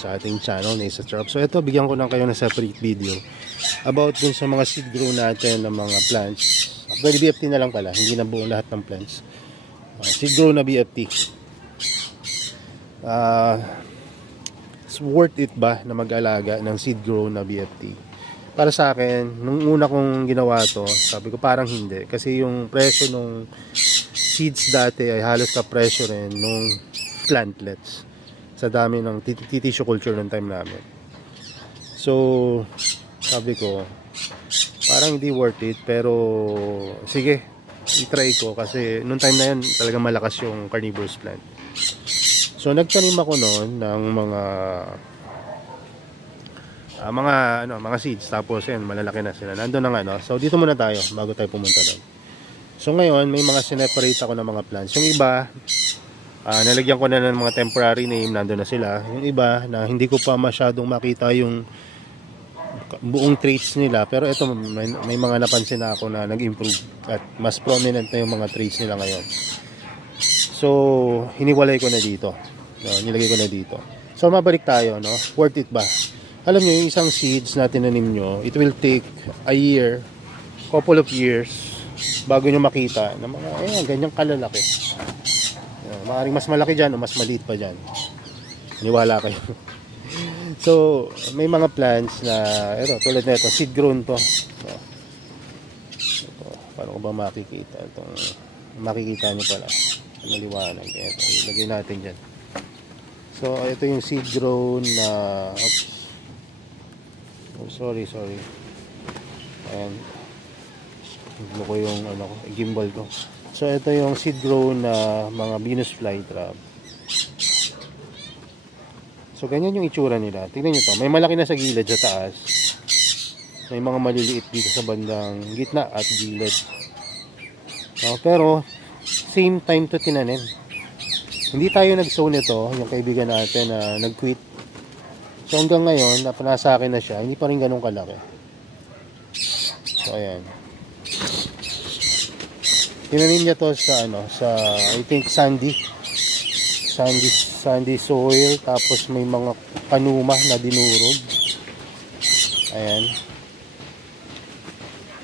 sa ating channel na Ace Trop. So ito, bigyan ko lang kayo ng separate video about dun sa mga seed grow natin ng mga plants. Actually BFT na lang pala, hindi na buong lahat ng plants. Seed grow na BFT. Worth it ba na mag-alaga ng seed grow na BFT? Para sa akin, nung una kong ginawa to, sabi ko parang hindi. Kasi yung presyo nung seeds dati ay halos ka-presyo rin nung plantlets. Sa dami ng tissue culture ng time namin. So, sabi ko, parang hindi worth it. Pero, sige, i-try ko. Kasi nung time na yan, talagang malakas yung carnivorous plant. So, nagtanim ako noon ng mga seeds. Tapos, yan, malalaki na sila. Nandun na So, dito muna tayo bago tayo pumunta doon. So, ngayon, may mga sineparate ako ng mga plants. Yung iba, nalagyan ko na ng mga temporary name, nandun na sila. Yung iba na hindi ko pa masyadong makita yung buong traits nila, pero ito may mga napansin na ako na nag-improve at mas prominent na yung mga traits nila ngayon. So hiniwalay ko na dito, nilagay ko na dito. So mabalik tayo, worth it ba? Alam nyo, yung isang seeds na tinanim nyo, it will take a year, couple of years bago nyo makita na mga ganyang kalalaki. Maaaring mas malaki dyan o mas maliit pa dyan. Niwala kayo. So, may mga plants na, tulad na ito, seed grown to. Ito, paano ko ba makikita? Makikita nyo pala. Maliwanag. Ito, ilagay natin dyan. So, ito yung seed grown na, sorry. Ayan. Ito ko yung, gimbal ko. So, ito yung seed grown na mga Venus flytrap. So, ganyan yung itsura nila. Tingnan nyo to. May malaki na sa gilid sa taas. May mga maliliit dito sa bandang gitna at gilid. Pero, same time to tinanim. Hindi tayo nag-sow nito, yung kaibigan natin na nag-quit. So, hanggang ngayon, napanasa akin na siya, hindi pa rin ganun kalaki. So, ayan. Tinanim niya to sa I think sandy soil, tapos may mga kanuma na dinurog. Ayan.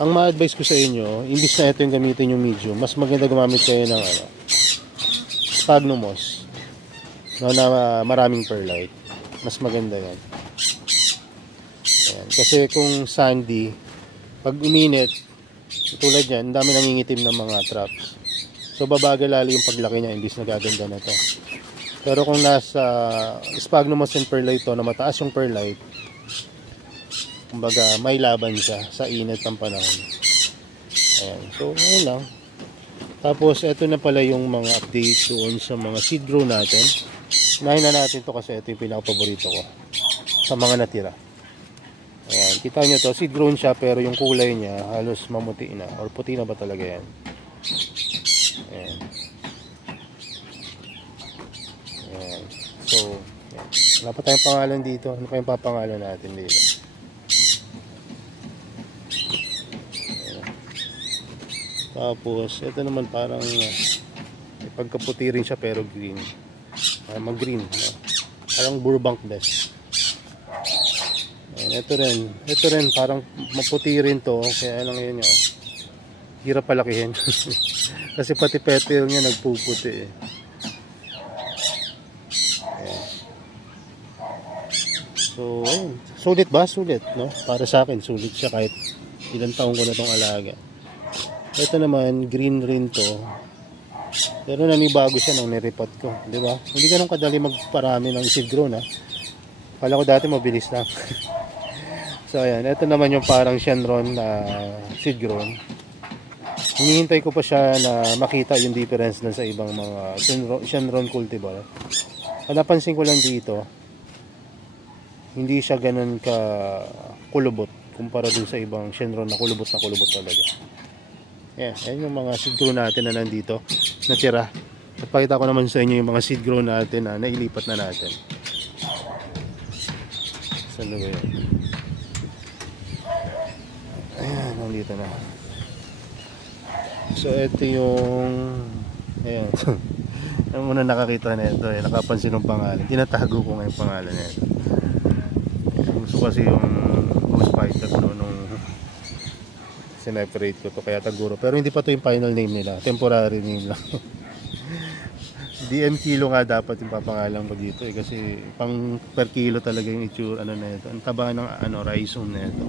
Ang ma-advise ko sa inyo, imbis na ito yung gamitin yung medium, mas maganda gumamit kayo ng sphagnum moss na maraming perlite. Mas maganda yan. Ayan. Kasi kung sandy, pag uminit, tulad yan, ang dami nangingitim ng mga traps. So babagal lalo yung paglaki niya, imbis na gaganda na to. Pero kung nasa sphagnum moss and perlite to, na mataas yung perlite, kumbaga may laban siya sa init ng panahon. Ayan. So ayun lang. Tapos ito na pala yung mga update doon sa mga seed grow natin. Unahin na natin to kasi ito yung pinaka-paborito ko sa mga natira. Ayan. Kita nyo to, seed grown siya pero yung kulay niya halos mamuti na. Or puti na ba talaga yan? Ayan. Ayan. So, ayan. Wala pa tayong pangalan dito. Ano pa yung papangalan natin dito? Ayan. Tapos, ito naman parang pagkaputi rin siya pero green. Mag-green. Parang Burbank best. Ayan. Ito rin parang maputi rin to. Kaya lang yun yun. Hirap palakihin. Kasi pati petal niya nagpuputi eh. So, ayun. Sulit ba? Sulit, no? Para sa akin, sulit siya kahit ilang taong ko na itong alaga. Ito naman, green rin to. Pero nanibago siya nung niripat ko. Diba? Hindi ganun kadali magparami ng seed grown, ha? Kala ko dati mabilis lang. So, ayan. Ito naman yung parang Shenron na seed grown. Hinihintay ko pa siya na makita yung difference na sa ibang mga Shenron cultivar. Ang napansin ko lang dito, hindi siya ganun ka kulubot kumpara dun sa ibang Shenron na kulubot talaga. Yan, yan yung mga seed grow natin na nandito natira. At pakita ko naman sa inyo yung mga seed grow natin na nailipat na natin. Saan na ba yan? Ayan, nandito na. So ito yung ayan. Ang una nakakita na ito, nakapansin ng pangalan. Tinatago ko nga yung pangalan na ito. Gusto kasi yung Ghost Fighter nung sineperate ko to, kaya Taguro. Pero hindi pa to yung final name nila, temporary name lang. DM kilo nga dapat yung papangalan ko dito kasi pang per kilo talaga yung itsura na ito. Ang taba ng rhizome na ito.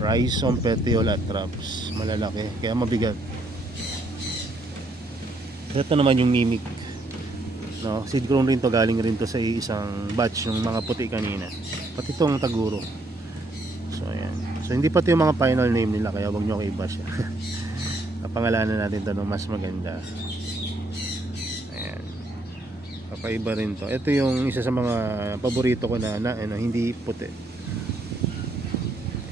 Rhizome petiole atraps, malalaki, kaya mabigat. Ito naman yung mimic, no? Seed grown rin to, galing rin to sa isang batch ng mga puti kanina, pati itong Taguro. So ayan, so hindi pa ito yung mga final name nila, kaya wag nyo kayo i-bash. Kapangalanan natin ito ng mas maganda. Ayan, papaiba rin to. Ito yung isa sa mga paborito ko na hindi puti.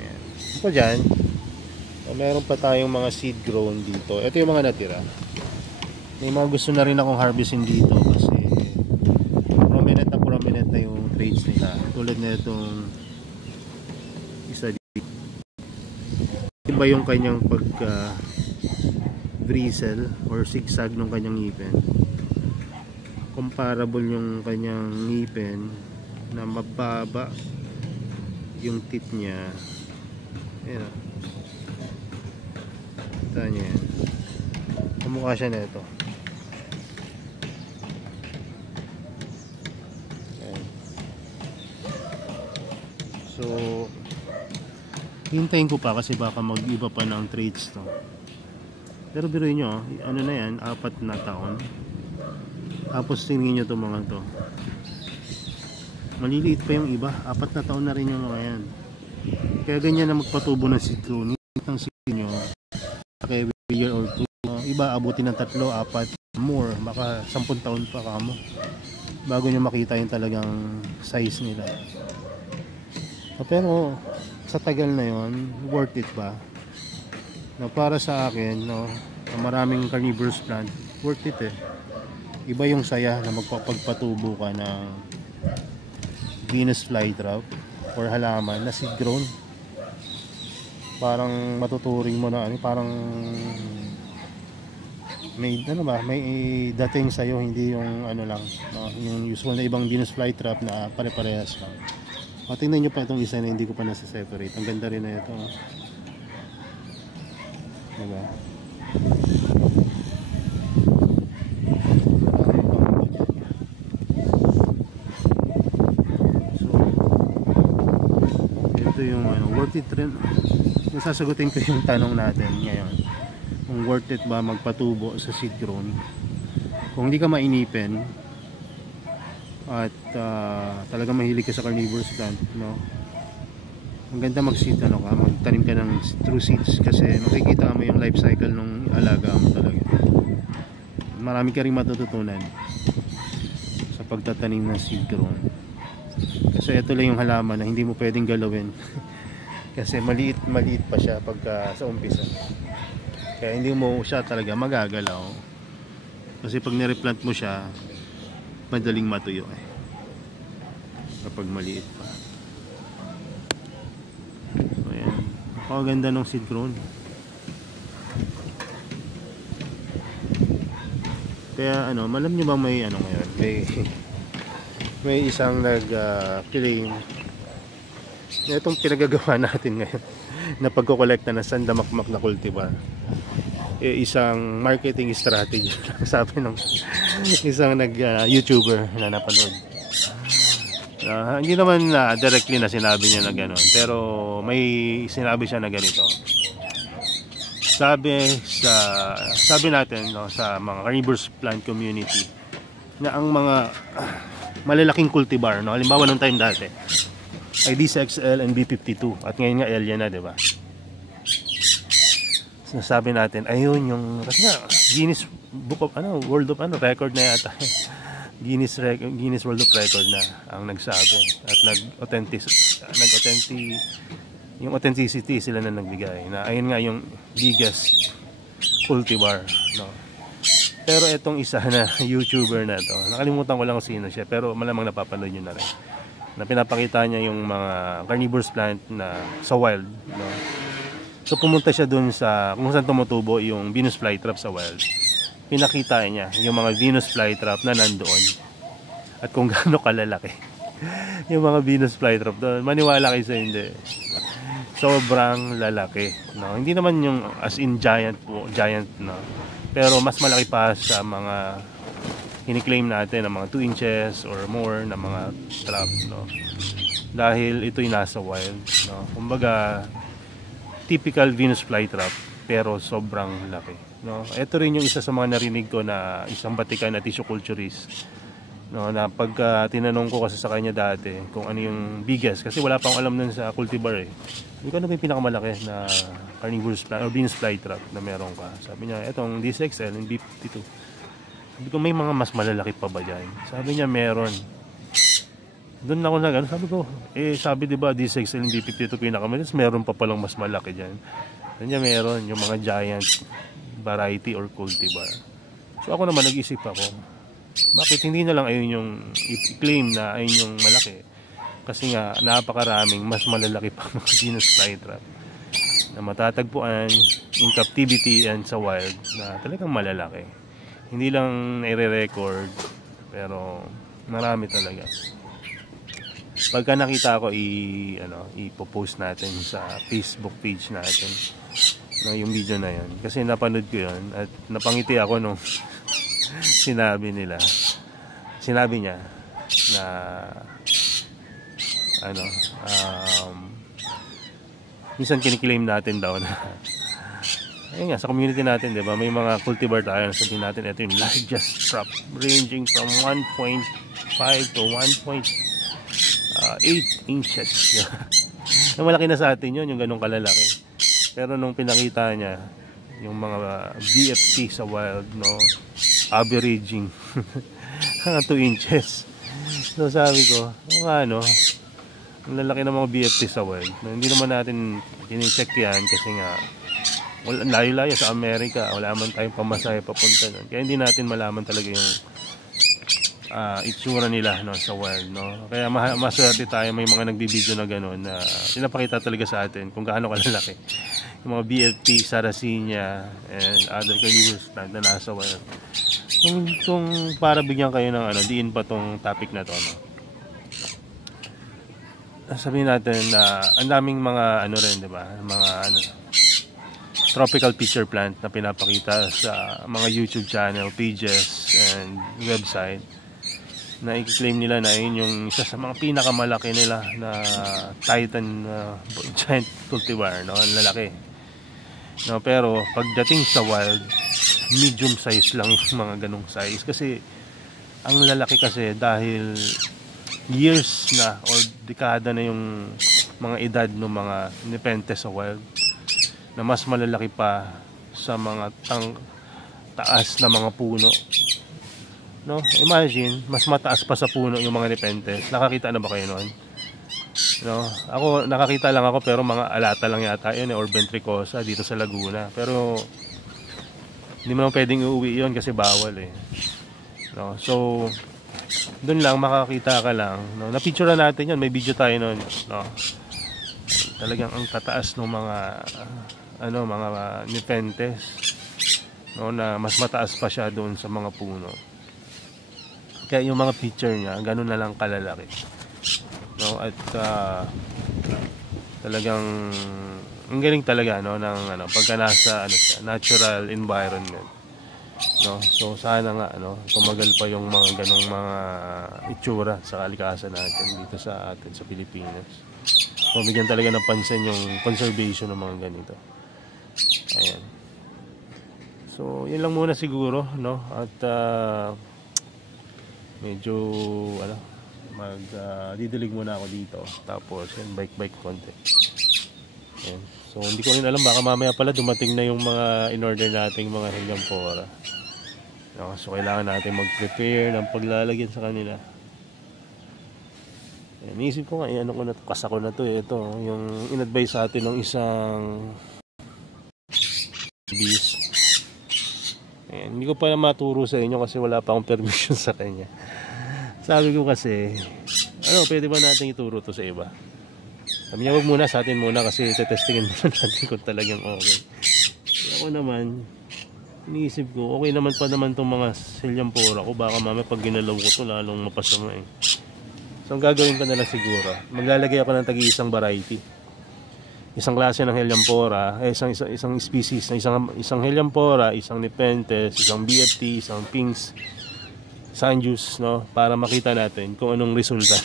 Ayan, ito dyan. So, meron pa tayong mga seed grown dito. Ito yung mga natira. May mga gusto na rin akong harvestin dito kasi prominent na yung traits nila. Tulad na itong isa dito. Iba yung kanyang pagka bristle or zigzag ng kanyang ngipin. Comparable yung kanyang ngipin na mababa yung tip niya. Ayan. Ito niya yan. Kamukha siya na ito. So, hintayin ko pa kasi baka mag-iba pa ng traits to. Pero biruin nyo, ano na yan, 4 na taon. Tapos tingin nyo itong mga to. Maliliit pa yung iba, 4 na taon na rin yung mga yan. Kaya ganyan na magpatubo ng seed grown. Ang seed nyo, kaya year or 2, iba abutin ng 3, 4, more, baka 10 taon pa kamo bago nyo makita yung talagang size nila. Pero sa tagal na yon, worth it ba? No, para sa akin, no, maraming carnivorous plant, worth it eh. Iba yung saya na magpapagpatubo ka ng Venus flytrap or halaman na seed grown. Parang matuturing mo na parang may may dating sa iyo, hindi yung lang, no, yung usual na ibang Venus flytrap na pare-parehas lang. O, tingnan nyo pa itong isa na hindi ko pa nasa-separate. Ang ganda rin na ito. Diba? So, ito yung worth it rin. Nasasagutin ko yung tanong natin ngayon. Kung worth it ba magpatubo sa seed grown. Kung hindi ka mainipin, at talaga mahilig ka sa carnivorous plant, no? Ang ganda mag-seed magtanim ka ng true seeds kasi makikita mo yung life cycle ng alaga mo talaga. Marami ka rin matututunan sa pagtatanim ng seed grown. Kasi ito lang yung halaman na hindi mo pwedeng galawin. Kasi maliit pa siya pagka sa umpisa. Kaya hindi mo siya talaga magagalaw. Kasi pag nireplant mo siya, madaling matuyo kapag maliit pa. So ayan, napakaganda ng seed grown. Kaya malam nyo ba may ngayon, may isang nag-claim na itong pinagagawa natin ngayon na pagkokolekta ng sandamakmak na cultivar, isang marketing strategy sabi ng isang YouTuber na napanood. Hindi naman directly na sinabi niya na gano'n, pero may sinabi siya na ganito. Sabi natin, no, sa mga carnivorous plant community na ang mga malalaking cultivar, no, halimbawa nung time dati ay DCXL and B52 at ngayon nga Elia na, di ba? Sinasabi natin, ayun yung kasi nga Guinness Book of World of Record na yata. Guinness World of Record na ang nagsabi at yung authenticity sila na nagbigay na ayun nga yung biggest cultivar, no? Pero itong isa na YouTuber na to, nakalimutan ko lang kung sino siya, pero malamang napapanood nyo na rin, na pinapakita niya yung mga carnivorous plant na sa wild, no? So pumunta siya dun sa kung saan tumutubo yung Venus flytrap sa wild. pinakita niya yung mga Venus flytrap na nandoon at kung gaano kalalaki yung mga Venus flytrap doon. Maniwala kayo sa hindi, sobrang lalaki, no? Hindi naman yung as in giant, no? Pero mas malaki pa sa mga hiniklaim natin ng mga 2 inches or more na mga trap, no? Dahil ito'y nasa wild, no? Kumbaga typical Venus flytrap pero sobrang laki, no? Ito rin yung isa sa mga narinig ko na isang batikan na tissue culturist, no, na pagka tinanong ko kasi sa kanya dati kung ano yung biggest, kasi wala pang alam nun sa cultivar eh. Hindi ko ano ba yung pinakamalaki na carnivorous plant or Venus flytrap na meron ka. Sabi niya, etong DCXL and B52. Sabi ko, may mga mas malalaki pa ba dyan? Sabi niya, meron. Doon ako na gano'n, sabi ko, sabi diba DCXL and B52 pinakamalis, meron pa palang mas malaki dyan. Sabi niya, meron yung mga giant variety or cultivar. So ako naman nag-isip ako, bakit hindi na lang ayun yung i-claim na ayun yung malaki? Kasi nga napakaraming mas malalaki pa mga Venus flytrap na matatagpuan in captivity and sa wild na talagang malalaki. Hindi lang nire-record pero marami talaga. Pagka nakita ko i-post natin sa Facebook page natin, no, yung video na yun. Kasi napanood ko yun at napangiti ako nung sinabi niya na minsan kiniklaim natin daw na ayun nga, sa community natin, diba, may mga cultivar tayo na sabihin natin ito yung largest trap ranging from 1.5 to 1.8 inches. Na malaki na sa atin yun, yung ganong kalalaki. Pero nung pinakita niya yung mga BFT sa wild, no, averaging 2 inches. So sabi ko, ang lalaki ng mga BFT sa wild. No, hindi naman natin kini-check yan kasi nga layo-layo sa Amerika, wala man tayong pamasahe papunta nun. Kaya hindi natin malaman talaga yung itsura nila, no, sa wild, no. Kaya maswerte tayo, may mga nagbibideo na gano'n na pinapakita talaga sa atin kung gaano kalalaki yung mga BFT, Sarracenia and other carnivorous plant na nasa wild. Kung para bigyan kayo ng diin pa tong topic na to, no? Sabihin natin na ang daming mga rin, 'di ba? Mga tropical pitcher plant na pinapakita sa mga YouTube channel, pages and website na i-claim nila na yun yung isa sa mga pinakamalaki nila na Titan giant cultivar, no? Ang lalaki. No, pero pagdating sa wild, medium size lang yung mga ganong size kasi ang lalaki kasi dahil years na or dekada na yung mga edad ng mga nepenthes sa wild na mas malalaki pa sa mga taas na mga puno, no? Imagine, mas mataas pa sa puno yung mga nepenthes. Nakakita na ba kayo noon? No, ako nakakita lang ako pero mga alata lang yata yun or ventricosa dito sa Laguna. Pero hindi mo naman pwedeng uuwi yun kasi bawal eh. No, so doon lang makakita ka lang, no. Na-picture natin yun, may video tayo noon, no. Talagang ang tataas ng mga mga nepenthes, no, na mas mataas pa siya doon sa mga puno. Kaya yung mga picture niya, gano'n na lang kalalaki. No, at talagang ang galing talaga, no, ng pagka nasa natural environment, no. So sana nga tumagal pa yung mga ganong mga itsura sa kalikasan natin dito sa atin sa Pilipinas. So bigyan talaga ng pansin yung conservation ng mga ganito. Ayan. So yun lang muna siguro, no, at medyo didilig muna ako dito, tapos yan, bike konti. Yan. So hindi ko rin alam, baka mamaya pala dumating na yung mga in-order nating mga helianthera, no? So kailangan natin mag-prepare ng paglalagyan sa kanila. Yan, naisip ko nga ko na to, kasako na to ito yung in-advise sa atin ng isang beast. Yan, hindi ko pa maturo sa inyo kasi wala pa akong permission sa kanya. Sabi ko kasi, pwede ba natin ituro to sa iba? Sabi niya, wag muna, sa atin muna kasi testingin muna natin kung talagang okay. Ako naman, iniisip ko, okay naman pa naman itong mga Selyamphora ko. Baka mamaya pag ginalaw ko to lalong mapasama eh. So ang gagawin ko na lang siguro, maglalagay ako ng tagi-isang variety. Isang klase ng Selyamphora, isang species, isang Selyamphora, isang Nepenthes, isang BFT, isang Pinks, Sanjus, no, para makita natin kung anong resulta.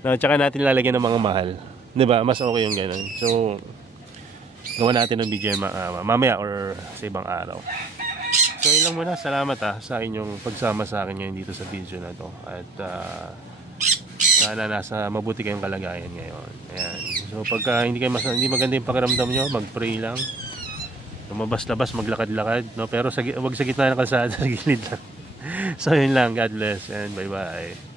No, tsaka natin lalagyan ng mga mahal. 'Di ba? Mas okay yung ganun. So gawa natin ng video mamaya or sa ibang araw. So yun lang muna. Salamat sa inyong pagsama sa akin ngayon dito sa video na to. At sana nasa mabuti kayong kalagayan ngayon. Ayan. So pagka hindi maganda yung pakiramdam nyo, mag-pray lang. Lumabas-labas, maglakad-lakad, no? Pero wag sa gitna ng kalsada, sa gilid lang. So yun lang. God bless and bye-bye.